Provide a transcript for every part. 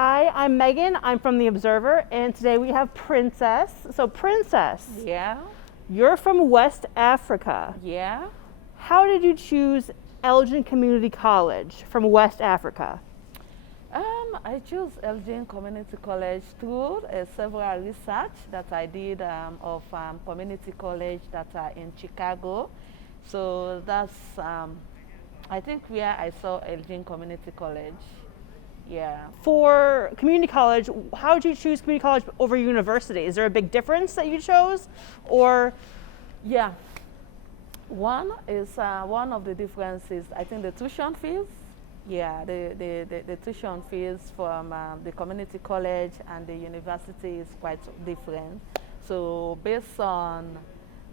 Hi, I'm Megan. I'm from The Observer, and today we have Princess. So, Princess, Yeah, you're from West Africa. yeah. How did you choose Elgin Community College from West Africa? I chose Elgin Community College through several research that I did of community college that are in Chicago. So that's, I think, where I saw Elgin Community College. Yeah. For community college, how did you choose community college over university? Is there a big difference that you chose? Or, Yeah. One of the differences, I think the tuition fees. Yeah, the tuition fees from the community college and the university is quite different. So based on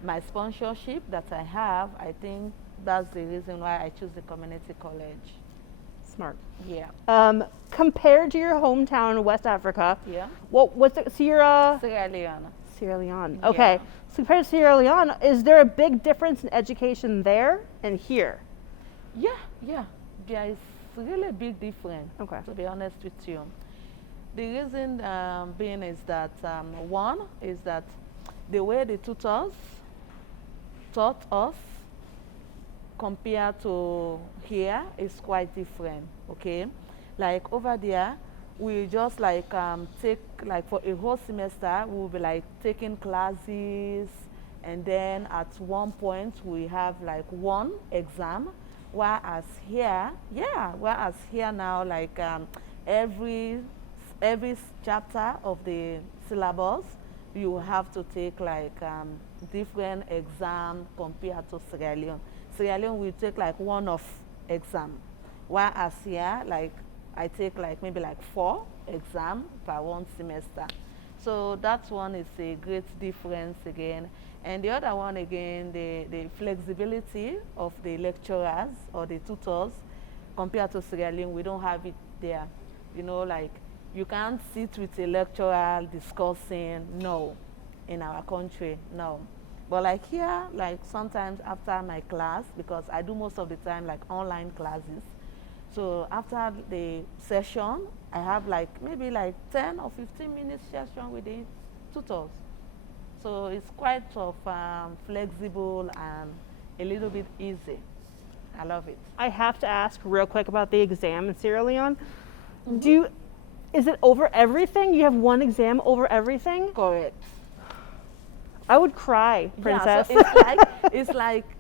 my sponsorship that I have, I think that's the reason why I choose the community college. smart. Yeah. Compared to your hometown in West Africa, Yeah. what's it, Sierra Sierra Leone? Yeah. Okay. So compared to Sierra Leone, is there a big difference in education there and here? Yeah, yeah. There is really a big difference, Okay. to be honest with you. The reason being is that one is that the way the tutors taught us compared to here is quite different, okay? Like over there, we just like take, like for a whole semester, we'll be like taking classes, and then at one point we have like one exam, whereas here, whereas here now, like every chapter of the syllabus, you have to take like different exam compared to Sierra Leone. Sierra Leone will take like one of exam, whereas here, like I take like maybe like 4 exam per one semester. So that one is a great difference again. And the other one again, the flexibility of the lecturers or the tutors compared to Sierra Leone, we don't have it there. You know, like you can't sit with a lecturer discussing, no, in our country, no. But like here, like sometimes after my class, because I do most of the time like online classes, so after the session, I have like maybe like 10 or 15 minutes session with the tutors. So it's quite of flexible and a little bit easy. I love it. I have to ask real quick about the exam in Sierra Leone. Is it over everything? You have one exam over everything? Correct. I would cry, Princess. Yeah, so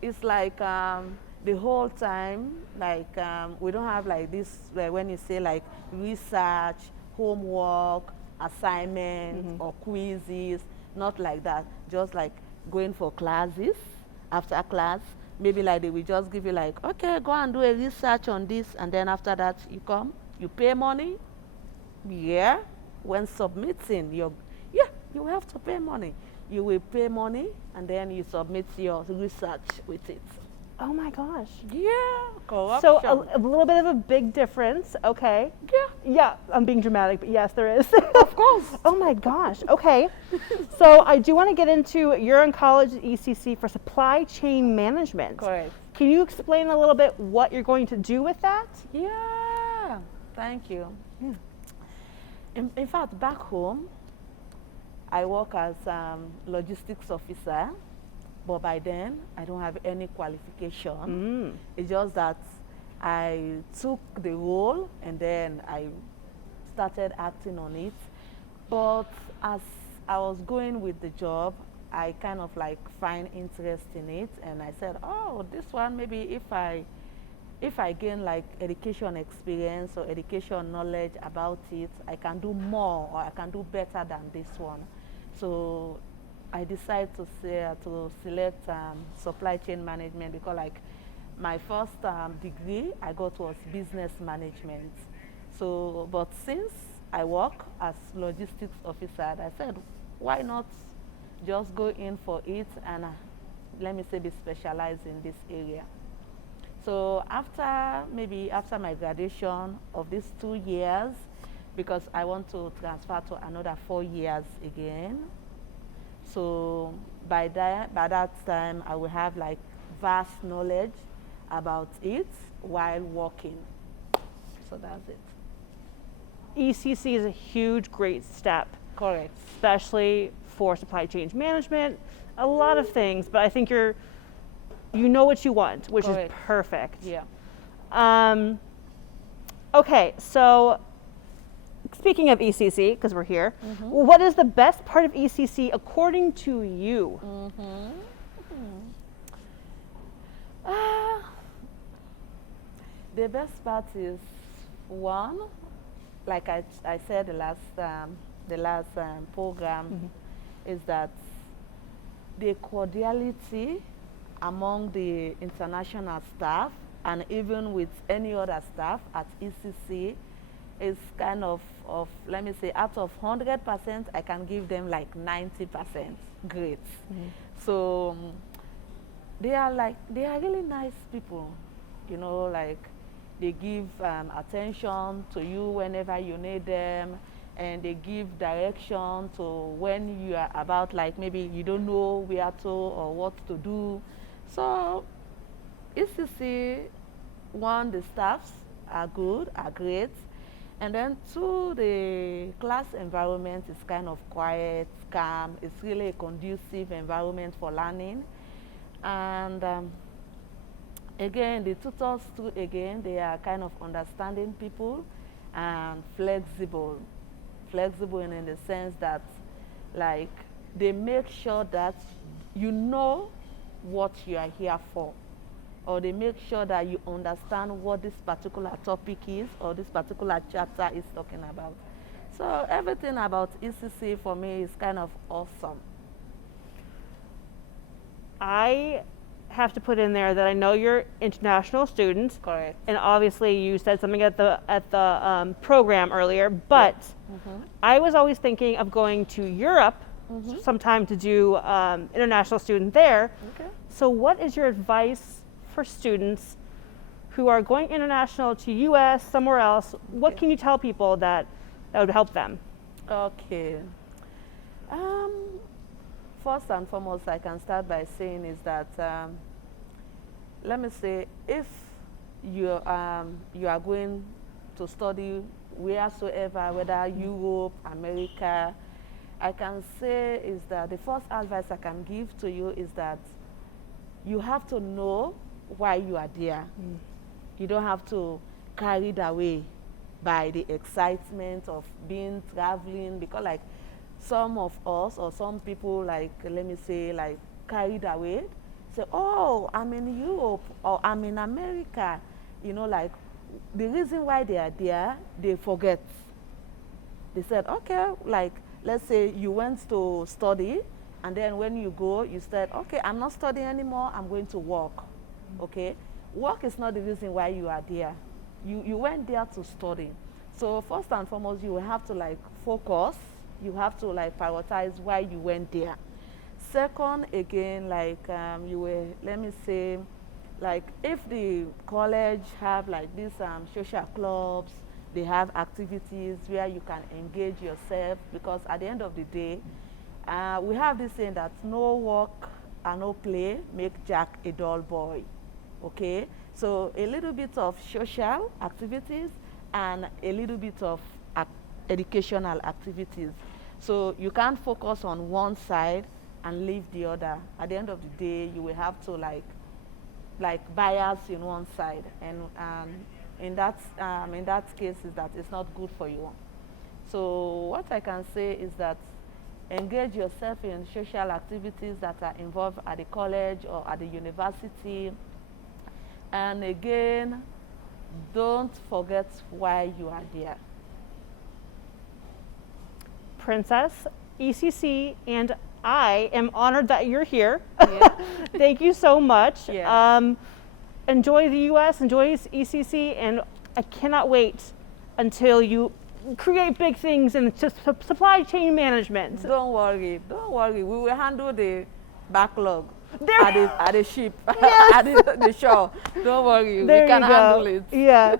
it's like the whole time, like we don't have like this, when you say like research, homework, assignments or quizzes, not like that. Just like going for classes, after class, maybe like they will just give you like, okay, go and do a research on this, and then after that you come, you pay money. Yeah, when submitting your, you have to pay money. You will pay money and then you submit your research with it. Oh my gosh. Yeah, corruption. So a little bit of a big difference. Okay. Yeah. Yeah, I'm being dramatic, but yes, there is. Of course. Oh my gosh. Okay. So I do want to get into, you're in college at ECC for supply chain management. Correct. Can you explain a little bit what you're going to do with that? Yeah, thank you. In fact, back home, I work as logistics officer, but by then I don't have any qualification. It's just that I took the role and then I started acting on it. But as I was going with the job, I kind of like find interest in it, and I said, oh, this one, maybe if I gain like education experience or education knowledge about it, I can do more or I can do better than this one. So I decided to select supply chain management, because like my first degree I got was business management. So, but since I work as logistics officer, I said, why not just go in for it and let me say be specialized in this area. So after my graduation of these 2 years, because I want to transfer to another 4 years again. So by that time, I will have like vast knowledge about it while working. So that's it. ECC is a huge, great step, Correct. especially for supply chain management, a lot of things, but I think you know what you want, which Correct. is perfect. Yeah. Okay, so speaking of ECC, because we're here, what is the best part of ECC according to you? The best part is one, like I said the last program, is that the cordiality among the international staff and even with any other staff at ECC is kind of let me say, out of 100%, I can give them like 90% great. So they are really nice people, you know, like they give attention to you whenever you need them, and they give direction to when you are about, like maybe you don't know where to or what to do. So ECC, one, the staffs are good, are great, and then two, the class environment is kind of quiet, calm. It's really a conducive environment for learning. And again, the tutors too, again, they are kind of understanding people and flexible in the sense that, like, they make sure that you know what you are here for, or they make sure that you understand what this particular topic is or this particular chapter is talking about. So everything about ECC for me is kind of awesome. I have to put in there that I know you're international students. Correct. And obviously you said something at the program earlier, but I was always thinking of going to Europe sometime to do international student there. Okay. So what is your advice for students who are going international to US, somewhere else? What can you tell people that would help them? Okay. First and foremost, I can start by saying is that, let me say, if you are going to study wheresoever, whether Europe, America, I can say is that the first advice I can give to you is that you have to know why you are there. You don't have to carried away by the excitement of being traveling, because like some of us or some people, like, let me say, like carried away, say, oh, I'm in Europe or I'm in America, you know, like the reason why they are there, they forget. They said, okay, like let's say you went to study, and then when you go, you said, okay, I'm not studying anymore, I'm going to work. Okay, work is not the reason why you are there. You went there to study. So first and foremost, you will have to like focus. You have to like prioritize why you went there. Second, again, like you will, let me say, like if the college have like these social clubs, they have activities where you can engage yourself, because at the end of the day, we have this saying that no work and no play make Jack a dull boy. Okay, so a little bit of social activities and a little bit of educational activities. So you can't focus on one side and leave the other. At the end of the day, you will have to like bias in one side, and in that case is that it's not good for you. So what I can say is that engage yourself in social activities that are involved at the college or at the university. And again, don't forget why you are there. Princess, ECC, and I am honored that you're here. Yeah. Thank you so much. Yeah. Enjoy the US, enjoy ECC, and I cannot wait until you create big things in just supply chain management. Don't worry, we will handle the backlog There- at the ship, Yes. at the shore. Don't worry, There we can you go. handle it. Yeah.